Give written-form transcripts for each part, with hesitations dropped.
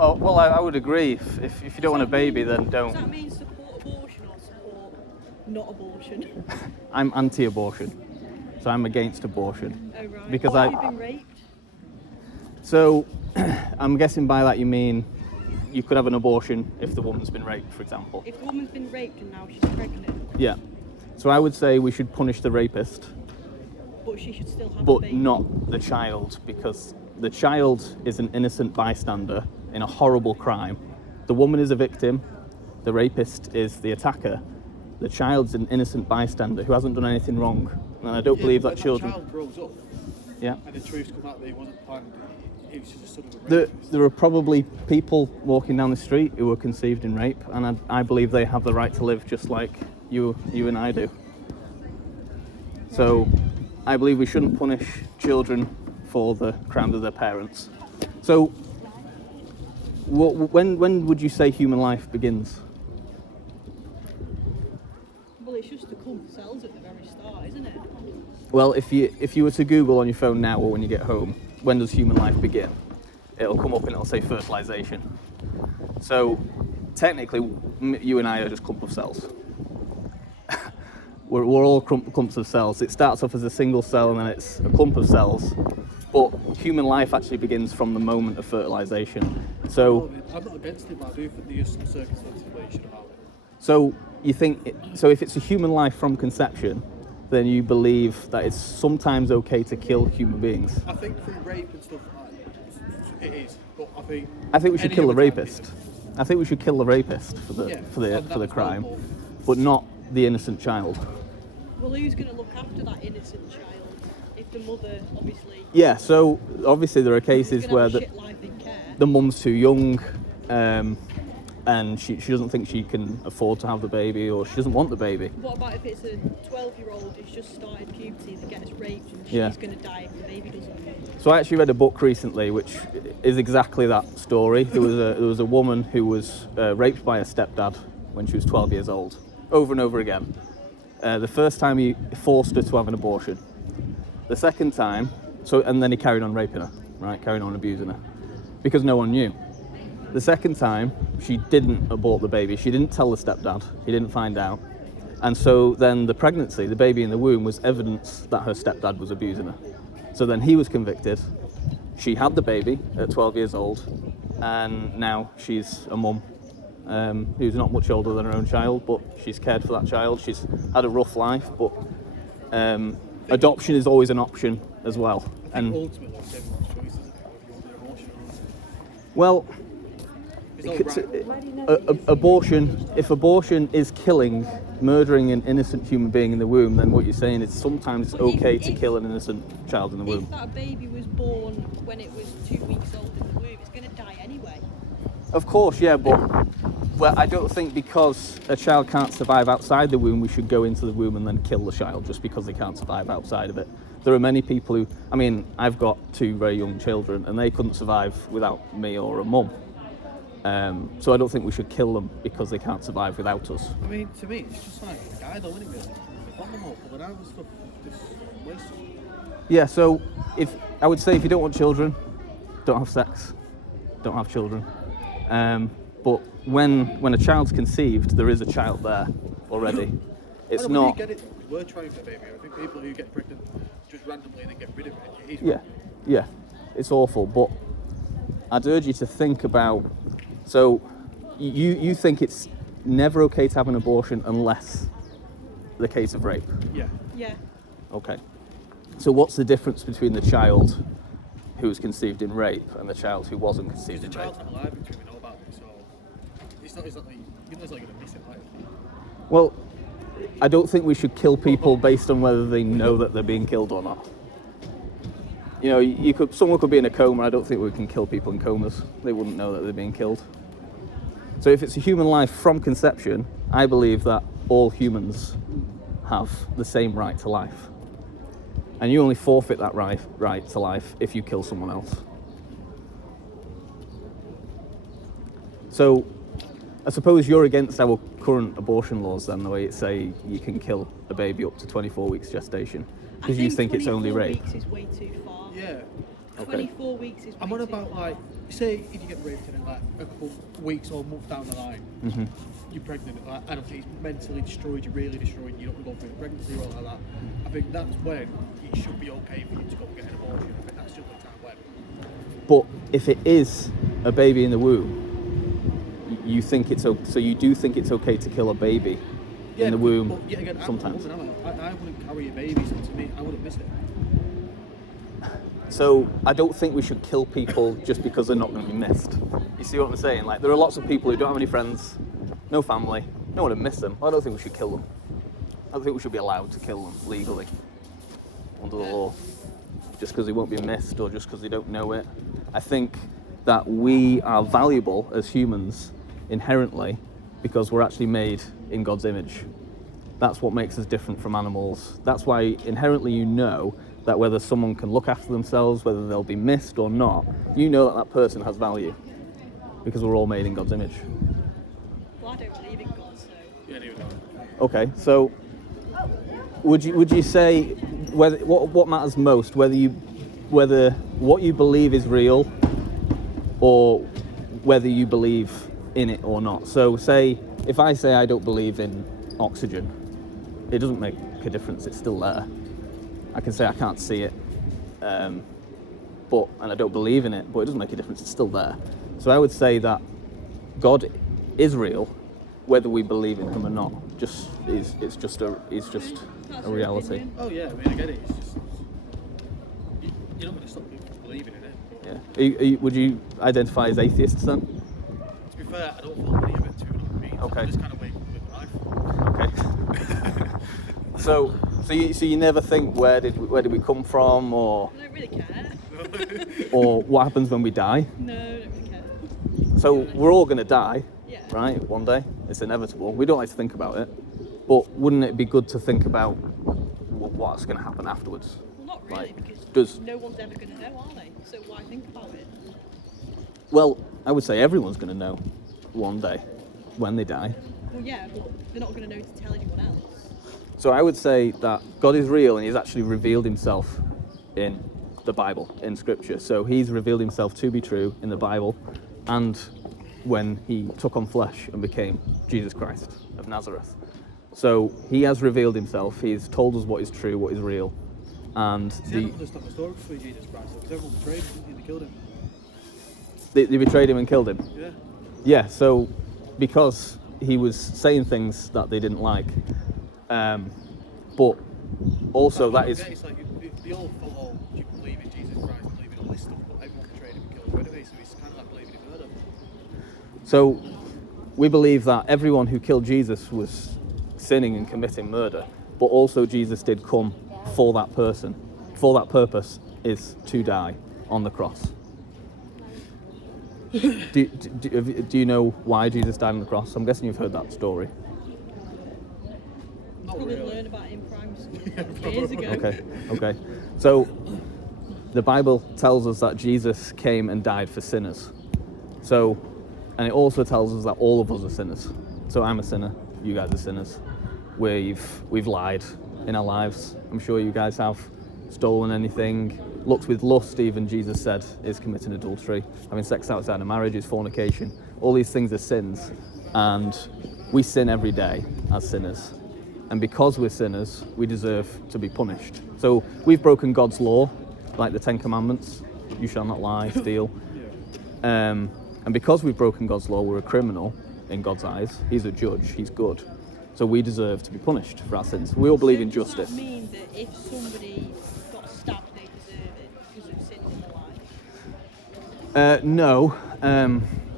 Oh, well, I would agree. If you don't want a baby, then don't. Does that mean support abortion or support not abortion? I'm anti-abortion, so I'm against abortion. Oh, right. Because Have you been raped? So, I'm guessing by that you mean you could have an abortion if the woman's been raped, for example. If the woman's been raped and now she's pregnant. Yeah. So I would say we should punish the rapist, But she should still have a but baby. not the child, because the child is an innocent bystander in a horrible crime. The woman is a victim, the rapist is the attacker. The child's an innocent bystander who hasn't done anything wrong. And I don't believe that children... When that child grows up, Yeah. and the truth comes out that he wasn't planned, he was just sort of a rapist. There are probably people walking down the street who were conceived in rape, and I believe they have the right to live just like you and I do. So I believe we shouldn't punish children for the crimes of their parents. So when would you say human life begins? Well, it's just the clump of cells at the very start, isn't it? Well, if you were to Google on your phone now or when you get home, when does human life begin? It'll come up and it'll say fertilization. So technically, you and I are just clump of cells. we're all clumps of cells. It starts off as a single cell and then it's a clump of cells. But human life actually begins from the moment of fertilization. So I'm not against it, but I do think there is some circumstances where you should allow it. So you think, so if it's a human life from conception, then you believe that it's sometimes okay to kill human beings? I think through rape and stuff, it is. But I think we should any kill the other time rapist. it is. I think we should kill the rapist for the Yeah, for the and for the that's crime, normal. but not the innocent child. Well, who's going to look after that innocent child if the mother, obviously, Yeah. So obviously there are is cases going to where have a the shit life in care? mum's too young, and she doesn't think she can afford to have the baby, or she doesn't want the baby. What about if it's a 12-year-old who's just started puberty and gets raped and Yeah. she's going to die if the baby doesn't? So I actually read a book recently, which is exactly that story. There was a woman who was raped by her stepdad when she was 12 years old, over and over again. The first time he forced her to have an abortion. The second time, and then he carried on raping her, right? Carried on abusing her, because no one knew. The second time, she didn't abort the baby. She didn't tell the stepdad. He didn't find out. And so then the pregnancy, the baby in the womb, was evidence that her stepdad was abusing her. So then he was convicted. She had the baby at 12 years old, and now she's a mum who's not much older than her own child, but she's cared for that child. She's had a rough life, but adoption is always an option as well. And Ultimately, it's everyone's choice, isn't it? Whether you want an abortion or not. well, There's no right. abortion, if abortion is murdering an innocent human being in the womb, then what you're saying is sometimes it's But okay if- to kill an innocent child in the womb. If that baby was born when it was 2 weeks old in the womb, it's going to die anyway. Of course, yeah, but I don't think because a child can't survive outside the womb, we should go into the womb and then kill the child just because they can't survive outside of it. There are many people who, I've got 2 very young children and they couldn't survive without me or a mum. So I don't think we should kill them because they can't survive without us. I mean, to me, it's just like a guy, though, isn't it, really? If I'm all pulling out and stuff, just waste it. Yeah, so I would say if you don't want children, don't have sex, don't have children. But when a child's conceived, there is a child there already. It's I know, not. but you get it. We're trying for a baby. I think people who get pregnant just randomly and then get rid of it. It's Yeah, yeah, it's awful. But I'd urge you to think about. So you think it's never okay to have an abortion unless the case of rape? Yeah. Yeah. Okay. So what's the difference between the child who was conceived in rape and the child who wasn't conceived The in rape? child's not alive until we know about it, so it's not like you're not going to miss it, like. Well, I don't think we should kill people based on whether they know that they're being killed or not. You know, someone could be in a coma. I don't think we can kill people in comas. They wouldn't know that they're being killed. So if it's a human life from conception, I believe that all humans have the same right to life. And you only forfeit that right to life if you kill someone else. So I suppose you're against our current abortion laws then, the way it say you can kill a baby up to 24 weeks gestation, because you think it's only 24 rape. weeks is way too far. Yeah. Okay. 24 weeks is way I'm on too about far. like say if you get raped and then like a couple weeks or a month down the line, you're pregnant, like, I don't think it's mentally destroyed you, really destroyed you, you're not going to go through a pregnancy or like that. I think that's when it should be okay for you to go and get an abortion. I think that's just the time when. But if it is a baby in the womb, you think it's okay, so you do think it's okay to kill a baby in the womb but yet again, sometimes? I'm a woman, I wouldn't carry a baby, so to me, I wouldn't miss it. So I don't think we should kill people just because they're not going to be missed. You see what I'm saying? Like, there are lots of people who don't have any friends, no family, no one to miss them. I don't think we should kill them. I don't think we should be allowed to kill them legally under the law, just because they won't be missed or just because they don't know it. I think that we are valuable as humans inherently because we're actually made in God's image. That's what makes us different from animals. That's why inherently you know that whether someone can look after themselves, whether they'll be missed or not, you know that that person has value because we're all made in God's image. Well, I don't believe in God, so. Yeah, neither do I. Okay, so would you say whether what matters most, whether what you believe is real or whether you believe in it or not? So say if I say I don't believe in oxygen, it doesn't make a difference, it's still there. I can say I can't see it, and I don't believe in it, but it doesn't make a difference, it's still there. So I would say that God is real, whether we believe in him or not. It's just a reality. Opinion. Oh yeah, I mean, I get it. It's just you're not going to stop people from believing in it. Yeah. Would you identify as atheists then? To be fair, I don't follow any of it, too. Okay. I just kind of wake up with life. Okay. So you never think where did we come from, or I don't really care. or what happens when we die? No, I don't really care. So we're all going to die, Yeah. right? One day, it's inevitable. We don't like to think about it, but wouldn't it be good to think about what's going to happen afterwards? Well, not really, Like, because no one's ever going to know, are they? So why think about it? Well, I would say everyone's going to know one day when they die. Well, yeah, but they're not going to know to tell anyone else. So I would say that God is real and he's actually revealed himself in the Bible, in Scripture. So he's revealed himself to be true in the Bible and when he took on flesh and became Jesus Christ of Nazareth. So he has revealed himself, he's told us what is true, what is real. And I don't understand the story between Jesus Christ, because everyone betrayed him, didn't they? They killed him. they betrayed him and killed him. Yeah. Yeah, so because he was saying things that they didn't like. But also that is... It's like they all thought, oh, do you believe in Jesus Christ, believe in all this stuff, but everyone betrayed him and killed him anyway, so it's kind of like believing in murder. So we believe that everyone who killed Jesus was sinning and committing murder, but also Jesus did come for that person. For that purpose is to die on the cross. Do you know why Jesus died on the cross? I'm guessing you've heard that story. Not Probably really. learned about it in primary school years ago. Okay. So the Bible tells us that Jesus came and died for sinners. So, and it also tells us that all of us are sinners. So I'm a sinner, you guys are sinners. We've lied in our lives. I'm sure you guys have stolen anything. Looked with lust, even Jesus said, is committing adultery. Having sex outside of marriage is fornication. All these things are sins. And we sin every day as sinners. And because we're sinners, we deserve to be punished. So we've broken God's law, like the 10 Commandments. You shall not lie, steal. And because we've broken God's law, we're a criminal in God's eyes. He's a judge, he's good. So we deserve to be punished for our sins. We all believe in justice. Does that mean that if somebody got stabbed, they deserve it because of sin in their life? No,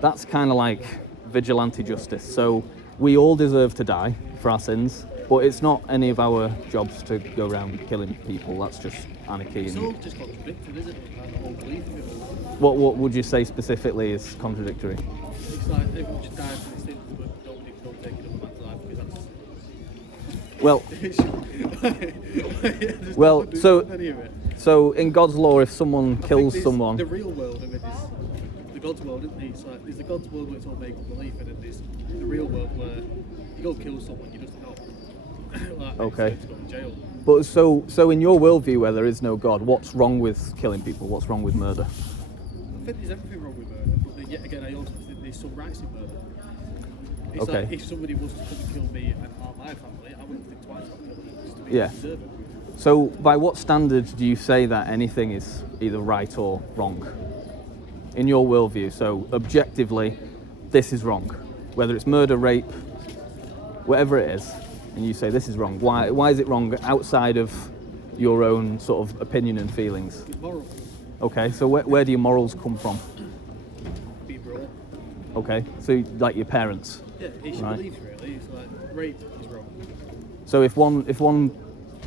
that's kind of like vigilante justice. So we all deserve to die for our sins, but it's not any of our jobs to go around killing people. That's just anarchy. It's all just contradicted, isn't it? Like the whole belief of it. What would you say specifically is contradictory? It's like everyone should die for their sins, but don't take another man's life because that's... Well, There's not any of it. so in God's law, if someone I kills think someone, the real world of it is the God's world, isn't it? It's like there's the God's world where it's all make belief, and then there's the real world where you go kill someone, you just know. Like, Okay. to go to jail. but so in your worldview, where there is no God, what's wrong with killing people? What's wrong with murder? I think there's everything wrong with murder. yet again, I also think there's some rights in murder. It's Okay. like if somebody was to come and kill me and harm my family, I wouldn't think twice about killing them. Just to be Yeah. deserve it. So, by what standard do you say that anything is either right or wrong? In your worldview, so objectively, this is wrong. Whether it's murder, rape, whatever it is, and you say this is wrong. Why is it wrong outside of your own sort of opinion and feelings? It's moral. Okay, so where do your morals come from? Being brought. Okay, so like your parents. Yeah, it's your Right. beliefs really. It's like rape is wrong. So if one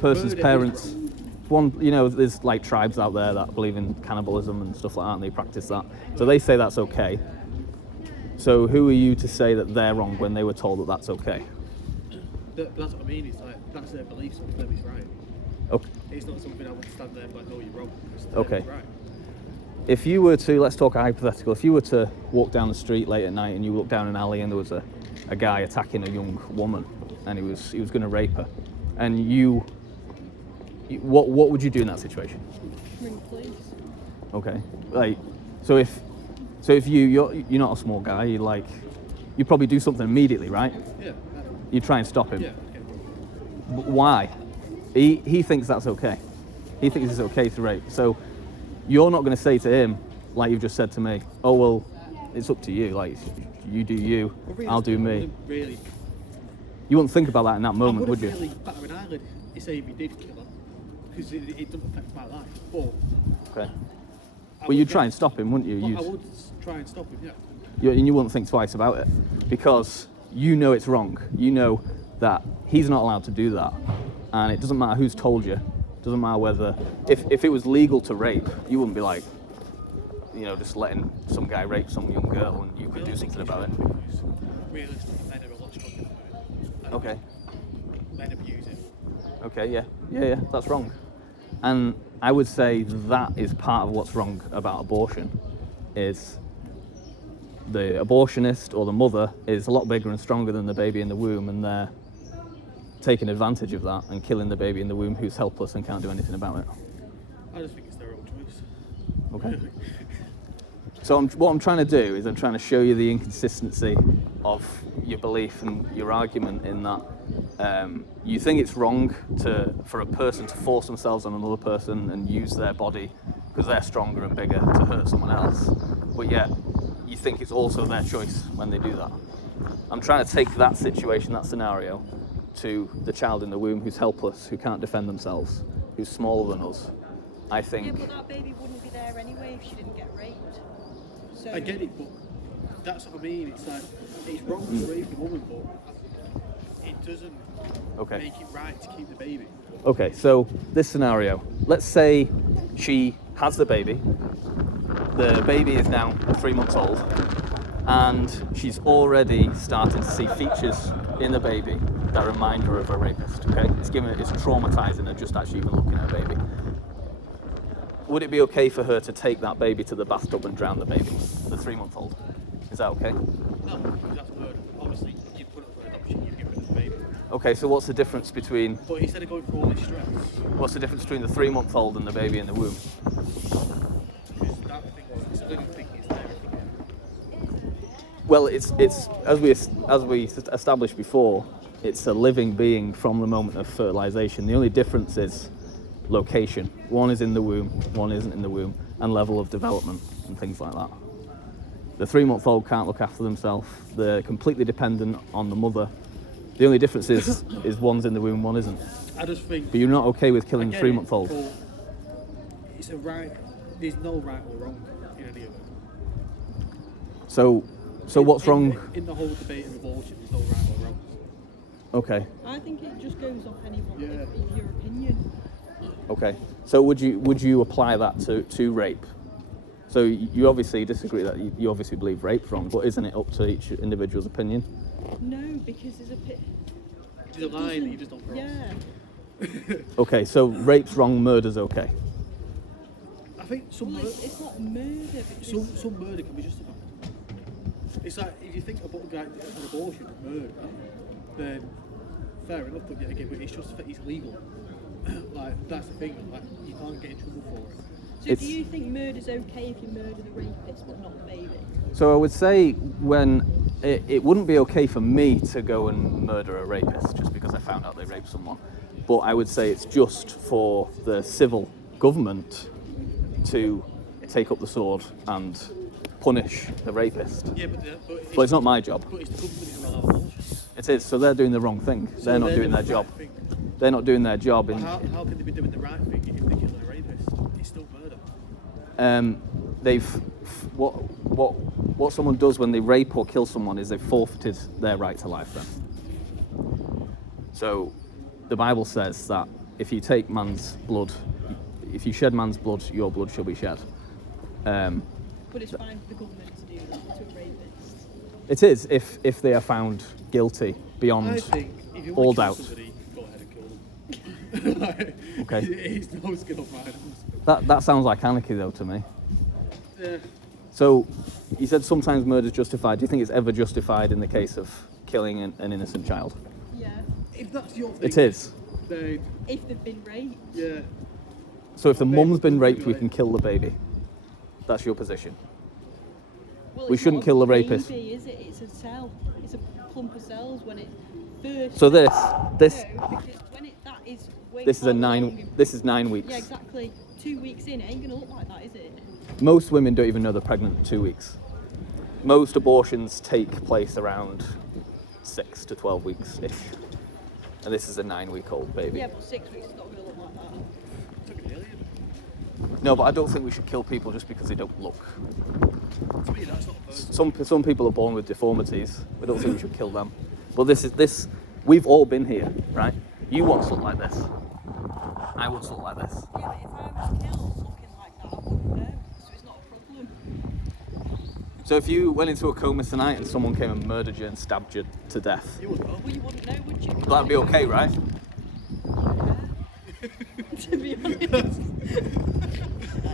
person's Murder is parents, wrong. one, you know, there's like tribes out there that believe in cannibalism and stuff like that, and they practice that. So they say that's okay. So who are you to say that they're wrong when they were told that that's okay? That's what I mean. It's like that's their beliefs. So for them, it's right. Okay. It's not something I would stand there and be like, no, you're wrong. It's Okay. Right. If you were to, let's talk a hypothetical, if you were to walk down the street late at night and you look down an alley and there was a guy attacking a young woman and he was going to rape her, and what would you do in that situation? Ring police. Okay, like, so if you're not a small guy, you probably do something immediately, right? Yeah. You try and stop him. Yeah. But why? He thinks that's okay. He thinks it's okay to rape. So you're not going to say to him, like you've just said to me, oh well, it's up to you. Like you do you, Well, I'll do I me. wouldn't really. You wouldn't think about that in that moment, I would you? wouldn't really batter an eyelid if say we did kill her, because it doesn't affect my life. But Okay. I Well, you'd would try get- and stop him, wouldn't you? Well, I would try and stop him. Yeah. And you wouldn't think twice about it because you know it's wrong. You know that he's not allowed to do that, and it doesn't matter who's told you. It doesn't matter whether if it was legal to rape, you wouldn't be like, just letting some guy rape some young girl and you could do something about it. Because realistically, men are a lot stronger than women. Okay. Men abuse it. Okay. Yeah. That's wrong, and I would say that is part of what's wrong about abortion, is the abortionist or the mother is a lot bigger and stronger than the baby in the womb, and they're taking advantage of that and killing the baby in the womb who's helpless and can't do anything about it. I just think it's their own choice. Okay. So what I'm trying to do is I'm trying to show you the inconsistency of your belief and your argument in that you think it's wrong for a person to force themselves on another person and use their body because they're stronger and bigger to hurt someone else, but yet you think it's also their choice when they do that. I'm trying to take that situation, that scenario, to the child in the womb who's helpless, who can't defend themselves, who's smaller than us. I think... Yeah, but that baby wouldn't be there anyway if she didn't get raped. So I get it, but that's what I mean. It's like it's wrong to rape a woman, but it doesn't make it right to keep the baby. Okay, so this scenario, let's say she has the baby is now 3 months old, and she's already started to see features in the baby that remind her of a rapist, okay? It's traumatizing her just actually even looking at her baby. Would it be okay for her to take that baby to the bathtub and drown the baby, the 3-month-old? Is that okay? No, because that's murder. Obviously, you put it for adoption, you get rid of the baby. Okay, so what's the difference between But instead of going through all this stress, the 3-month-old and the baby in the womb? because that thing it's a living thing, it's everything. Well, it's as we established before, it's a living being from the moment of fertilization. The only difference is location. One is in the womb, one isn't in the womb, and level of development and things like that. The 3-month-old can't look after themselves. They're completely dependent on the mother. The only difference is one's in the womb, one isn't. I just think. But you're not okay with killing the I get it, 3-month-old. but it's a right. There's no right or wrong in any of it. So what's wrong? In the whole debate of abortion, there's no right or wrong. Okay. I think it just goes off anyone Yeah. of your opinion. Okay. So would you apply that to rape? So you obviously disagree that you obviously believe rape's wrong, but isn't it up to each individual's opinion? No, because there's a pit. There's a line that you just don't cross. Yeah. Okay, so rape's wrong, murder's okay. I think some Well, it's not murder. Because some murder can be justified. It's like if you think about an abortion is murder, then fair enough. But yet again, it's just it's legal. Like that's the thing. Like you can't get in trouble for it. So do you think murder's okay if you murder the rapist but not the baby? So I would say it wouldn't be okay for me to go and murder a rapist just because I found out they raped someone. But I would say it's just for the civil government to take up the sword and punish the rapist. Yeah, But it's not my job. But it's the government who allow abortions. It is, so they're doing the wrong thing. They're not doing their job. Right thing. They're not doing their job. But how can they be doing the right thing if they kill a rapist? It's still murder. What someone does when they rape or kill someone is they've forfeited their right to life then. So the Bible says that if you take man's blood, if you shed man's blood, your blood shall be shed. But it's fine for the government to do that to a rapist. It is if they are found guilty I beyond think if you all want to doubt. kill somebody, go ahead and kill them. Like, Okay. It's no skill of mine. That sounds like anarchy though to me. Yeah. So you said sometimes murder is justified. Do you think it's ever justified in the case of killing an innocent child? Yeah. If that's your thing, It is. then If they've been raped. yeah. So if the Maybe mum's been we raped, do we it. can kill the baby. That's your position. Well, We it's shouldn't not kill a the rapist. baby, is it? It's a cell. It's a clump of cells when it first. So this No, because when that is way this is far along in- this is 9 weeks. Yeah, exactly. 2 weeks in, it ain't gonna look like that, is it? Most women don't even know they're pregnant at 2 weeks. Most abortions take place around 6 to 12 weeks ish, and this is a 9-week-old baby. Yeah, but 6 weeks is not gonna look like that. It's like an alien. No, but I don't think we should kill people just because they don't look. To me, that's not a person. Some people are born with deformities. I don't think we should kill them. But this. We've all been here, right? You once looked like this. I once looked like this. Yeah, but if I was killed looking like that, I wouldn't know. So it's not a problem. So if you went into a coma tonight and someone came and murdered you and stabbed you to death, You wouldn't know. Well, you wouldn't know, would you? that'd be okay, right? To be honest.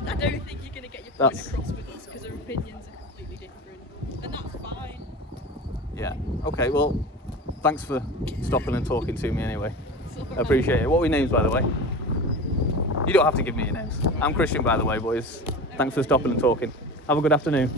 I don't think you're going to get your point That's- across with us because our opinions are completely different. And that's fine. Yeah. Okay. Well, thanks for stopping and talking to me anyway. It's all I right. appreciate it. What were your names, by the way? You don't have to give me your names. I'm Christian, by the way, boys. Thanks for stopping and talking. Have a good afternoon.